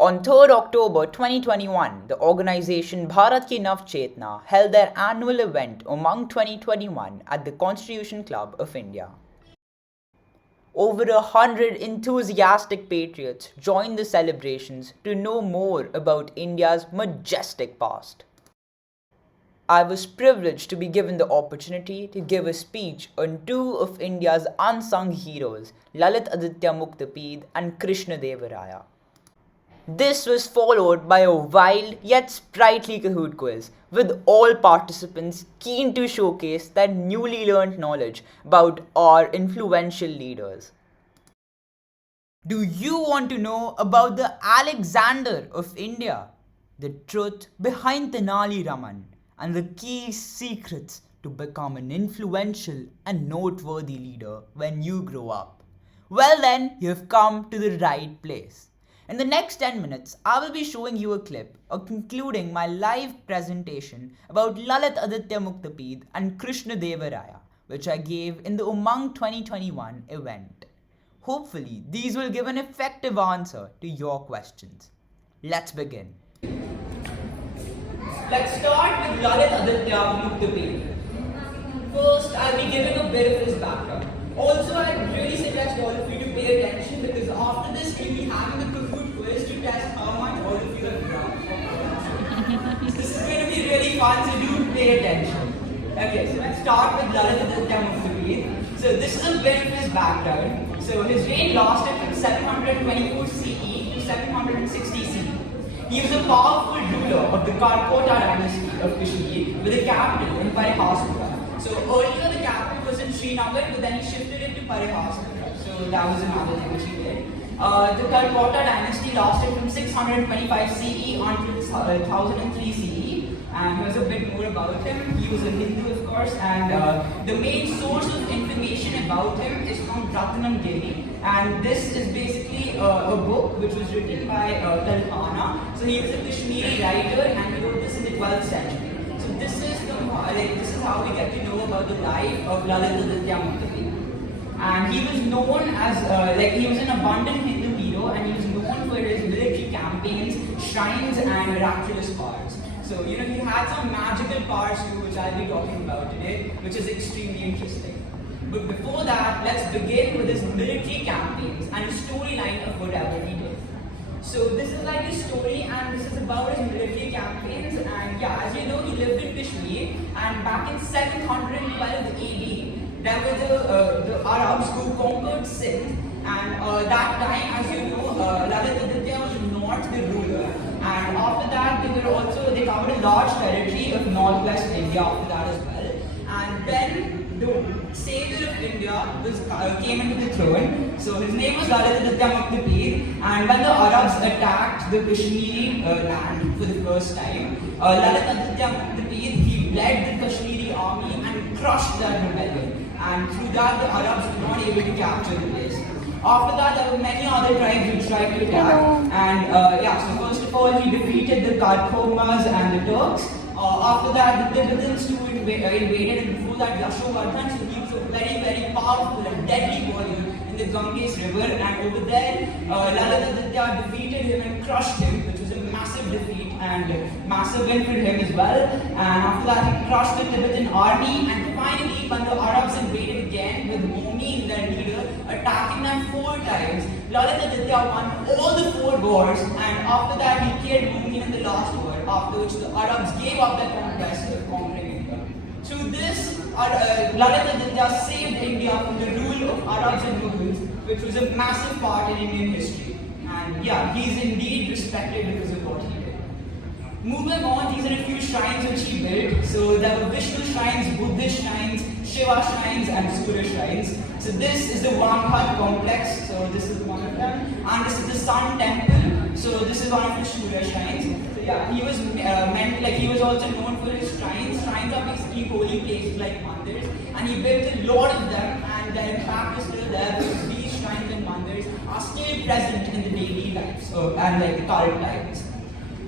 On 3rd October 2021, the organization Bharat Ki Nav Chetna held their annual event Umang 2021 at the Constitution Club of India. Over 100 enthusiastic patriots joined the celebrations to know more about India's majestic past. I was privileged to be given the opportunity to give a speech on two of India's unsung heroes, Lalitaditya Muktapida and Krishnadeva Raya. This was followed by a wild yet sprightly Kahoot quiz, with all participants keen to showcase their newly learned knowledge about our influential leaders. Do you want to know about the Alexander of India, the truth behind Tenali Raman, and the key secrets to become an influential and noteworthy leader when you grow up? Well then, you've come to the right place. In the next 10 minutes, I will be showing you a clip concluding my live presentation about Lalitaditya Muktapida and Krishnadeva Raya, which I gave in the Umang 2021 event. Hopefully, these will give an effective answer to your questions. Let's begin. Let's start with Lalitaditya Muktapida. First, I'll be giving a bit of his background. Also, I really suggest all of you to pay attention because after this, we'll be having a Kahoot quiz to test how much all of you have grown. This is going to be really fun, so do pay attention. Okay, so let's start with Lalitaditya Muktapida. So this is a bit of his background. So his reign lasted from 724 CE to 760 CE. He was a powerful ruler of the Karkota dynasty of Kashmir with a capital in Parihaspuram. So earlier the capital was in Srinagar, but then he shifted it to Parihaspuram. So that was another thing which he did. The Karkota dynasty lasted from 625 CE until 1003 CE. And here's a bit more about him. He was a Hindu, of course, and the main source of information about him is from Ratnam Giri. And this is basically a book which was written by Kalpana. So he was a Kashmiri writer and he wrote this in the 12th century. So this is how we get to know about the life of Lalitaditya Muktapida. And he was known as, he was an abundant Hindu hero and he was known for his military campaigns, shrines and miraculous powers. So, he had some magical powers too, which I'll be talking about today, which is extremely interesting. But before that, let's begin with his military campaigns and a storyline of whatever he did. So this is like his story and this is about his military campaigns, and yeah, as you know, he lived in Kashmir, and back in 712 AD, there were the Arabs who conquered Sindh, and that time, as you know, Lalitaditya was not the ruler, and after that they covered a large territory of northwest India after that as well, and then the savior of India came into the throne. So his name was Lalitaditya Muktapida, and when the Arabs attacked the Kashmiri land for the first time, Lalitaditya Muktapida, he led the Kashmiri army and crushed that rebellion, and through that the Arabs were not able to capture the place. After that, there were many other tribes which tried to attack, and so first of all he defeated the Karkomas and the Turks. After that, the Tibetans too invaded, and before that, Yashovardhan, so he was a very, very powerful and deadly warrior in the Ganges river, and over there, Lalitaditya defeated him and crushed him, which was a massive defeat and massive win for him as well. And after that, he crushed the Tibetan army, and finally, when the Arabs invaded again with Momi, their leader, attacking them 4 times, Lalitaditya won all the 4 wars, and after that, he killed Momi in the last war, after which the Arabs gave up their conquest of conquering India. Through this, Lalitaditya saved India from the rule of Arabs and Mughals, which was a massive part in Indian history. And yeah, he is indeed respected because of what he did. Moving on, these are a few shrines which he built. So there were Vishnu shrines, Buddhist shrines, Shiva shrines and Surya shrines. So this is the Wanghat complex, so this is one of them. And this is the Sun temple, so this is one of the Surya shrines. So yeah, he was he was also known for his shrines. Shrines are basically holy places like mandirs, and he built a lot of them, and their impact is still there because these shrines and mandirs are still present in the daily lives and the current lives.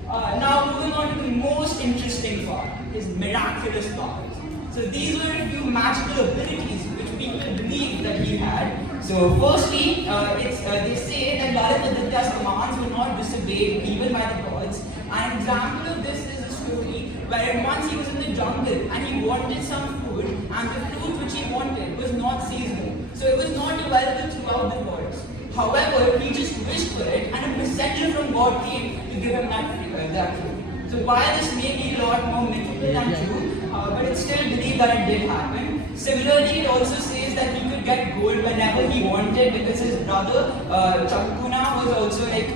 Now moving on to the most interesting part, his miraculous powers. So these were a few magical abilities which people believe that he had. So firstly, they say that Lalitaditya's commands were not disobeyed even by the gods. An example of this is a story where once he was in the jungle and he wanted some food, and the fruit which he wanted was not seasonal. So it was not available throughout the forest. However, he just wished for it, and a messenger from God came to give him that fruit. So while this may be a lot more mythical than true, but it's still believed that it did happen. Similarly, it also says that he could get gold whenever he wanted because his brother Chakuna was also like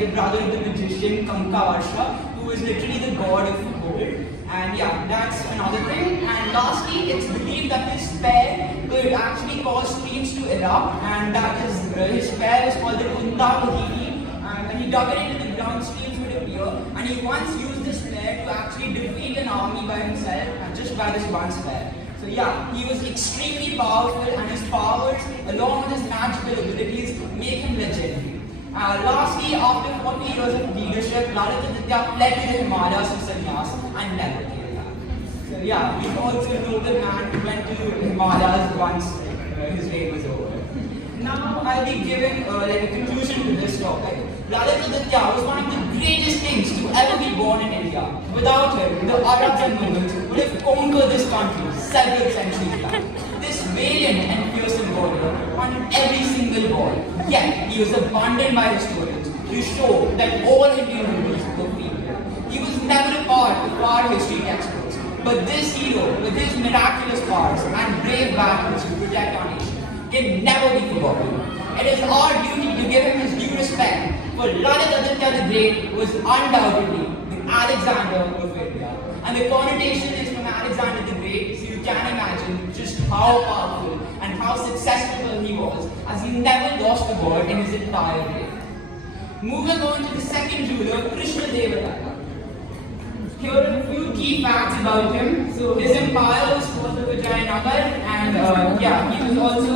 the brother of the magician Kamkavarsha, who is literally the god of gold. And yeah, that's another thing. And lastly, it's believed that his spear could actually cause streams to erupt, and that is his spear is called the Muktapida. And when he dug it into the ground, streams would appear. And he once used this spear to actually defeat an army by himself, and just by this one spear. So yeah, he was extremely powerful, and his powers, along with his magical abilities, make him legendary. Lastly, after 40 years of leadership, Lalitaditya fled to the Himalayas to sannyas and never came back. So yeah, we also know the man who went to the Himalayas once his reign was over. Now I'll be giving a conclusion to this topic. Lalitaditya was one of the greatest kings to ever be born in India. Without him, the Arabs and Mughals would have conquered this country several centuries back. This valiant and fearsome warrior won every single war. Yet he was abandoned by historians to show that all Indian rulers were female. He was never a part of our history textbooks. But this hero, with his miraculous powers and brave battles to protect our nation, can never be forgotten. It is our duty to give him his due respect, for Lalitaditya the Great was undoubtedly the Alexander of India. And the connotation is from Alexander the Great, so you can imagine just how powerful and how successful he was, as he never lost a war in his entire life. Moving on to the second ruler, Krishnadeva Raya. Here are a few key facts about him. So his empire was called the Vijayanagar, and he was also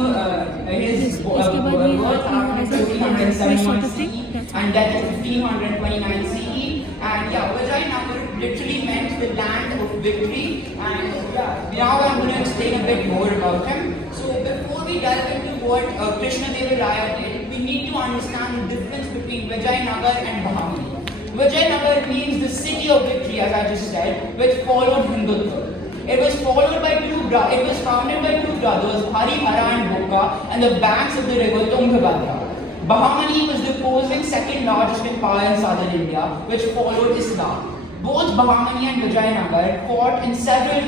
his birth happened in 1471 CE and death in 1529 CE. And Vijayanagar literally meant the land of victory. And now I'm going to explain a bit more about him. So before we delve into what Krishnadeva Raya did, we need to understand the difference between Vijayanagar and Bahamani. Vijayanagar means the city of victory, as I just said, which followed Hindutva. It was founded by two brothers, Harihara and Boka, and the banks of the river Tungabhadra. Bahamani was the opposing second largest empire in southern India, which followed Islam. Both Bahamani and Vijayanagar fought in several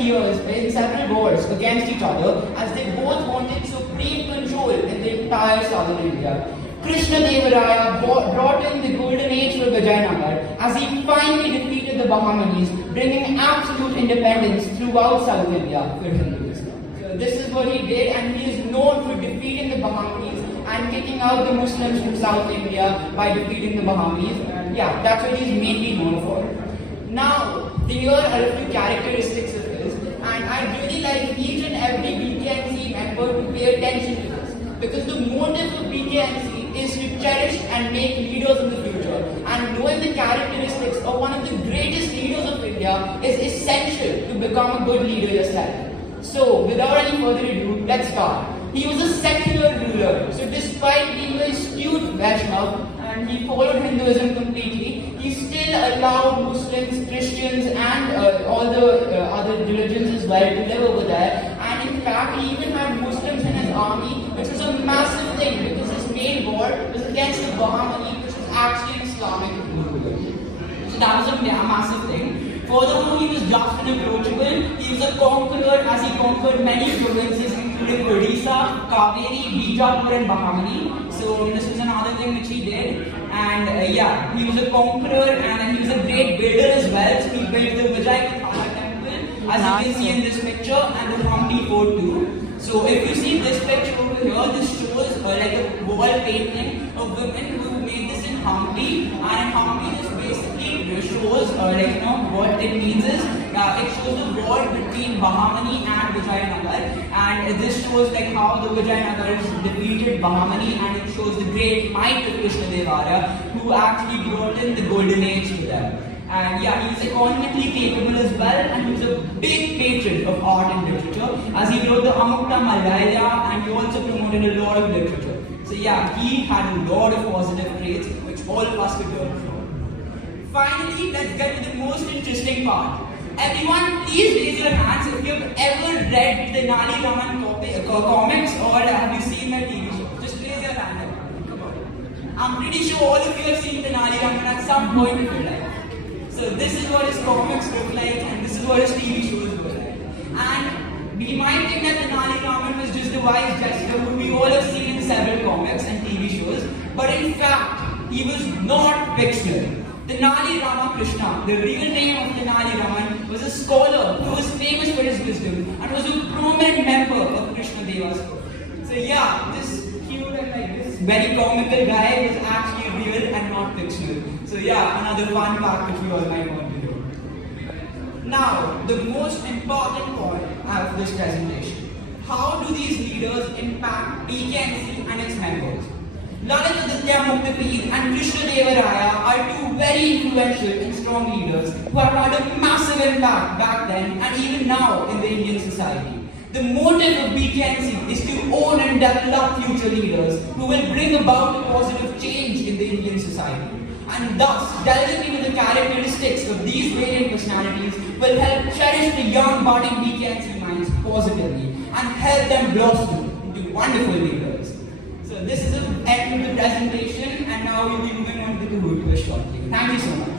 wars against each other, as they both wanted supreme control in the entire southern India. Krishnadeva Raya brought in the golden age for Vijayanagar as he finally defeated the Bahamanis, bringing absolute independence throughout South India for Hindus. So this is what he did, and he is known for defeating the Bahamanis and kicking out the Muslims from South India by defeating the Bahamanis. And that's what he is mainly known for. Now, here are a few characteristics of his, and I really like each and every BKNC member to pay attention to this, because the motive of BKNC is to cherish and make leaders in the future. And knowing the characteristics of one of the greatest leaders of India is essential to become a good leader yourself. So, without any further ado, let's start. He was a secular ruler. So, despite being a astute Vaishnav and he followed Hinduism completely, he still allowed Muslims, Christians, and all the other religions as well to live over there. And in fact, he even had Muslims in his army, which was a massive thing because his main war was against the Bahamani, which was actually an Islamic movement. So that was a massive thing. Furthermore, he was just and approachable. He was a conqueror, as he conquered many provinces, including Odisha, Kaveri, Bijapur, and Bahamani. So this was another thing which he did. And he was a conqueror, and he was a great builder as well. So he built the Vijayanagar temple, as you can see in this picture, and the Hampi fort too. So if you see this picture over here, this shows like a wall painting of women who made this in Hampi, and Hampi this basically shows what it means is it shows the war between Bahamani and Vijayanagar, and this shows like how the Vijayanagars defeated Bahamani, and it shows the great might of Krishnadeva Raya, who actually brought in the golden age to them. And yeah, he's economically capable as well, and he was a big patron of art and literature, as he wrote the Muktapida and he also promoted a lot of literature. So yeah, he had a lot of positive traits which all of us could learn from. Finally, let's get to the most interesting part. Everyone, please raise your hands if you've ever read the Nali Raman comics or have you seen my TV show. Just raise your hand. Come on. I'm pretty sure all of you have seen the Nali Raman at some point in your life. So this is what his comics look like, and this is what his TV shows look like. And we might think that the Nali Raman was just a wise gesture, who we all have seen in several comics and TV shows, but in fact, he was not fictional. The Nali Rama Krishna, the real name of the Nali Raman, was a scholar who was famous for his wisdom and was a prominent member of Krishnadeva's court. So yeah, this cute and like this very comical guy was actually real and not fictional. So yeah, another fun fact which we all might want to know. Now, the most important point of this presentation. How do these leaders impact BKNC and its members? Lalitaditya Muktapida and Krishnadeva Raya are two very influential and strong leaders who have had a massive impact back then and even now in the Indian society. The motive of BKNC is to own and develop future leaders who will bring about a positive change in the Indian society. And thus, delving into the characteristics of these variant personalities will help cherish the young budding BKNC minds positively and help them blossom into wonderful leaders. So this is the end of the presentation, and now we'll be moving on to the Kahoot quiz shortly. Thank you so much.